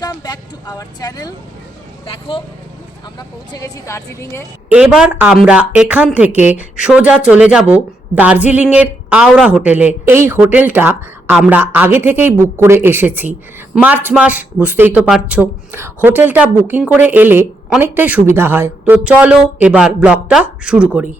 Welcome back to our channel. দেখো আমরা পৌঁছে গেছি দার্জিলিংয়ে। এবার আমরা এখান থেকে সোজা চলে যাব দার্জিলিংয়ের আওড়া হোটেলে। এই হোটেলটা আমরা আগে থেকেই বুক করে এসেছি, মার্চ মাস, বুঝতেই তো পারছো। হোটেলটা বুকিং করে এলে অনেকটাই সুবিধা হয়। তো চলো এবার ব্লগটা শুরু করি।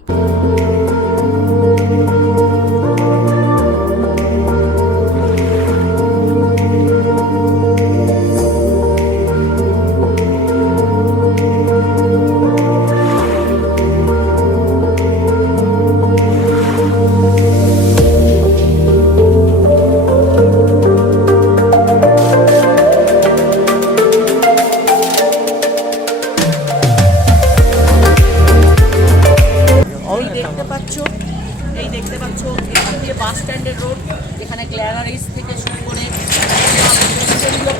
দেখতে পাচ্ছ এখান দিয়ে বাস স্ট্যান্ডের রোড, এখানে গ্ল্যানারিস থেকে শুরু করে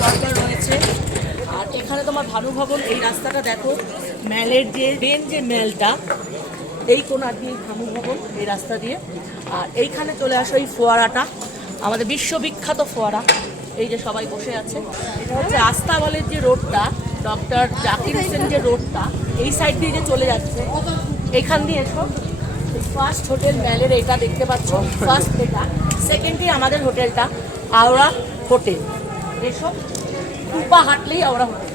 পরপর রয়েছে। আর এখানে তোমার ভানু ভবন। এই রাস্তাটা দেখো, ম্যালের যে মেন যে ম্যালটা, এই কোণার দিয়ে ভানু ভবন, এই রাস্তা দিয়ে। আর এইখানে চলে আসো এই ফোয়ারাটা, আমাদের বিশ্ববিখ্যাত ফোয়ারা। এই যে সবাই বসে আছে, এটা হচ্ছে আস্তাবলের যে রোডটা, ডক্টর জাকির হোসেন যে রোডটা, এই সাইড দিয়ে যে চলে যাচ্ছে। এইখান দিয়ে এসো, ফার্স্ট হোটেল ম্যালের এটা দেখতে পাচ্ছ, ফার্স্ট এটা। সেকেন্ডলি আমাদের হোটেলটা আওড়া হোটেল। এসব কুপা হাঁটলেই আওড়া হোটেল।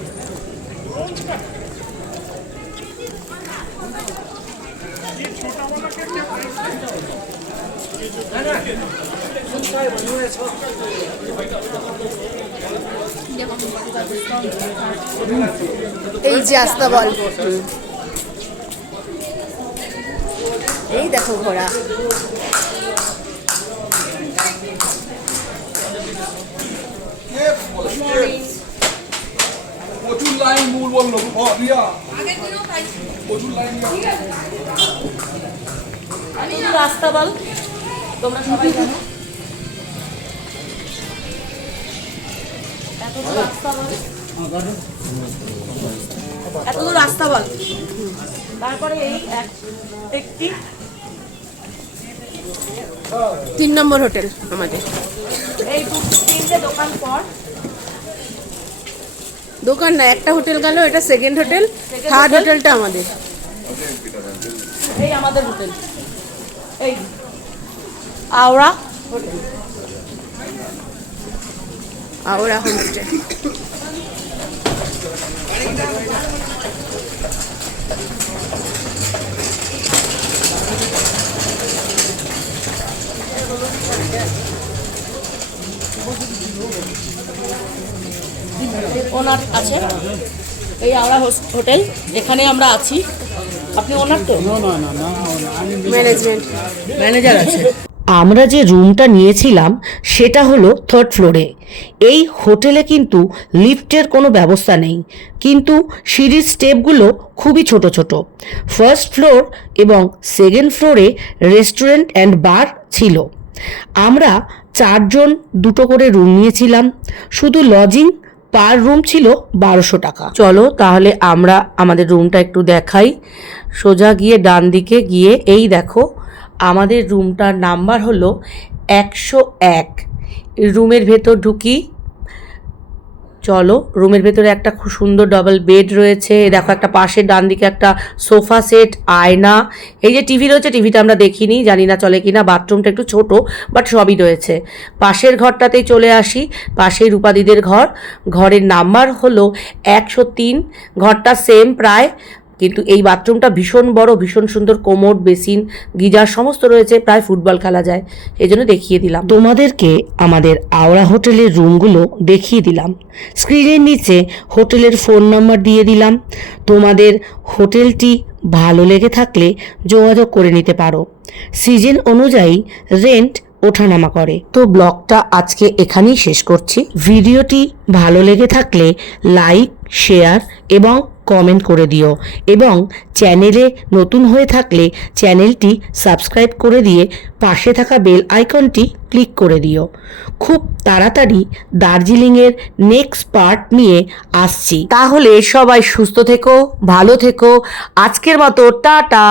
এই যে আস্তাবল, এই দেখো ঘোড়া। প্রচুর লাইন মূল বললো প্রচুর লাইন। আস্তাবল তোমরা সবাই জানো, এতদূর আস্তাবল। তারপরে এই একটি 3 নম্বর হোটেল আমাদের। এই তিনটে দোকান পর, দোকান না, একটা হোটেল গেল, এটা সেকেন্ড হোটেল। থার্ড হোটেলটা আমাদের। এই আমাদের হোটেল, এই আওড়া হোটেল, আওড়া হোমস্টে। ওনার আছে এই আওড়া হোটেল, যেখানে আমরা আছি। আপনি ওনার তো ম্যানেজার আছে। আমরা যে রুমটা নিয়েছিলাম সেটা হলো 3rd ফ্লোরে। এই হোটেলে কিন্তু লিফটের কোনো ব্যবস্থা নেই, কিন্তু সিঁড়ির স্টেপগুলো খুবই ছোট ছোট। 1st ফ্লোর এবং 2nd ফ্লোরে রেস্টুরেন্ট অ্যান্ড বার ছিল। আমরা 4 জন 2টো করে রুম নিয়েছিলাম। শুধু লজিং পার রুম ছিল 1200 টাকা। চলো তাহলে আমরা আমাদের রুমটা একটু দেখাই। সোজা গিয়ে ডান দিকে গিয়ে এই দেখো, আমাদের রুমটার নাম্বার হলো 101। রুমের ভেতর ঢুকি, চলো। রুমের ভেতরে একটা খুব সুন্দর ডাবল বেড রয়েছে। দেখো একটা পাশে ডান দিকে একটা সোফা সেট, আয়না। এই যে টিভি রয়েছে, টিভিটা আমরা দেখিনি, জানি না চলে কিনা। বাথরুমটা একটু ছোট, বাট সবই রয়েছে। পাশের ঘরটাতেই চলে আসি, পাশেই রূপাদিদের ঘর। ঘরের নাম্বার হলো 103। ঘরটা সেম প্রায়, কিন্তু এই বাথরুমটা ভীষণ বড়, ভীষণ সুন্দর। কোমোড, বেসিন, গিজার সমস্ত রয়েছে, প্রায় ফুটবল খেলা যায়। এই জন্য দেখিয়ে দিলাম তোমাদেরকে। আমাদের আওড়া হোটেলের রুমগুলো দেখিয়ে দিলাম। স্ক্রিনের নিচে হোটেলের ফোন নাম্বার দিয়ে দিলাম। তোমাদের হোটেলটি ভালো লেগে থাকলে যোগাযোগ করে নিতে পারো। সিজন অনুযায়ী রেন্ট ওঠানামা করে। তো ব্লগটা আজকে এখানেই শেষ করছি। ভিডিওটি ভালো লেগে থাকলে লাইক, শেয়ার এবং কমেন্ট করে দিও, এবং চ্যানেলে নতুন হয়ে থাকলে চ্যানেলটি সাবস্ক্রাইব করে দিয়ে পাশে থাকা বেল আইকনটি ক্লিক করে দিও। খুব তাড়াতাড়ি দার্জিলিংয়ের নেক্সট পার্ট নিয়ে আসছি। তাহলে সবাই সুস্থ থেকো, ভালো থেকো। আজকের মতো টাটা।